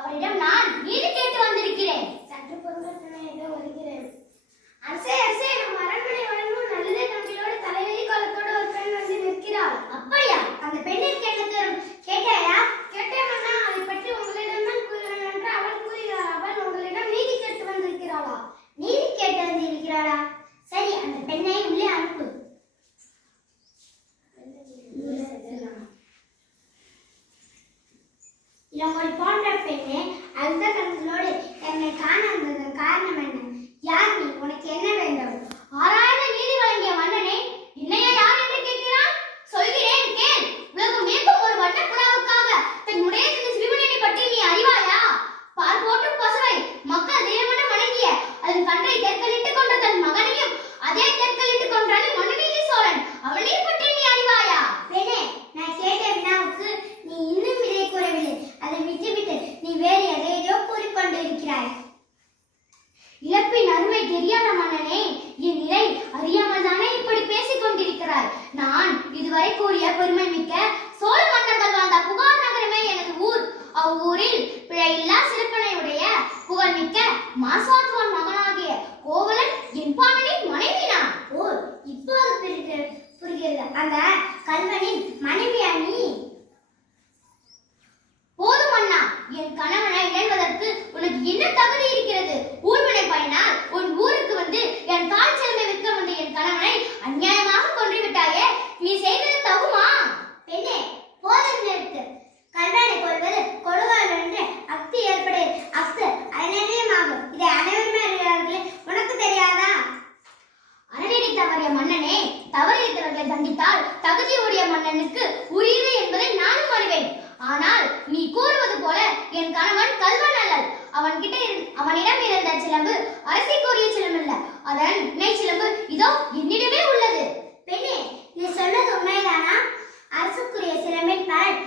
அவரிடம் நான் நீதி கேட்டு வந்திருக்கிறேன். சற்று பொருட்கள் வருகிறேன். அரசே அரசே, நம் அரண்மனை வழங்கும் நல்ல நம்பியோடு தலைவலி கோலத்தோடு ஒரு பெண் வந்து நிற்கிறாள். அப்படியா? அந்த பெண்ணிற்கு என்ன தரும் கேட்டாயா? கேட்டேன் மன்னா, அதை பற்றி உங்களிடம் தான் கூறுவேன் என்று அவள் கூறுகிறாள். அவள் உங்களிடம் நீதி கேட்டு வந்திருக்கிறாளா? நீதி கேட்டு வந்திருக்கிறாளா? சரி, அந்த பெண்ணை உள்ளே அனுப்பு. இளங்கொடி போன்ற பெண்ணே, அந்த கண்களோடு என்னை காண வந்ததன் காரணம் என்ன? யார் நீ? உனக்கு என்ன வேண்டும்? ஆராய்ந்த நீதி வழங்கிய மன்னனே, என்னையா யார் என்று கேட்கிறான்? சொல்கிறேன் கேள். உலகம் மேற்கும் ஒரு வண்ண புறாவுக்காக தன் உடையத்தின் சிறுவனை பற்றி நீ அறிவாயா? பால் போற்றும் பசுவை மக்கள் தெய்வமென வணங்கிய அதன் கன்றை தெற்களிட்டுக் கொண்ட தன் மகனையும் அதே தெற்களிட்டுக் கொண்டான் மனுநீதி சோழன். அவனை பற்றி நீ அறிவாயா? பெண்ணே, நான் கேட்ட வினாவுக்கு நீ இன்னும் விடை கூறவில்லை. அதை விட்டுவிட்டு நீ வேறு எதையோ கூறிக்கொண்டு இருக்கிறாய். இழப்பின் அருமை தெரியாத மன்னனே, என் நிலை அறியாமல் தானே இப்படி பேசிக் கொண்டிருக்கிறாய். நான் இதுவரை கூறிய பெருமை மிக்க சோழ மன்னர்கள் வாழ்ந்த புகார் நகரமே எனது ஊர். அவ்வூரில் பிழையில்லா சிறப்பனையுடைய புகழ்மிக்க மாசாத்துவான் மகனாகிய கோவலன் என்பானனின் மனைவி நான். ஓ, இப்போது புரிகிறது. அந்த கல்வனின் மனைவியா நீ? போதும் அண்ணா, என் கணவனை இழந்ததற்கு உனக்கு என்ன தகுதி இருக்கிறது? ஊர்வனை பயனால் உன் ஊருக்கு வந்து என் கால் சிலம்பை விற்க வந்த என் கணவனை அநியாயமாக கொன்றுவிட்டாயே, நீ செய்தது தகுமா? பெண்ணே, போதும் நிறுத்து. கல்வனை கொள்வது கொடுவாள் என்று அக்தி ஏற்படு. அக்து அநேகமாகும். இதை அனைவருமே அறிவார்களே, உனக்கு தெரியாதா? அறநெறி தவறிய மன்னனே, தவறியவர்களை தண்டித்தால் தகுதி உடைய மன்னனுக்கு உரியது என்பதை நானும் அறிவேன். ஆனால் நீ கூறுவது போல என் கணவன் கல்வன் அல்லல். அவனிடம் இருந்த சிலம்பு அரசிக்குரிய சிலம்பல்ல, அதன் இணை சிலம்பு இதோ என்னிடமே உள்ளது. பெண்ணே, நீ சொன்னது உண்மைதானா? அரசுக்குரிய சிலம்பின் பலன்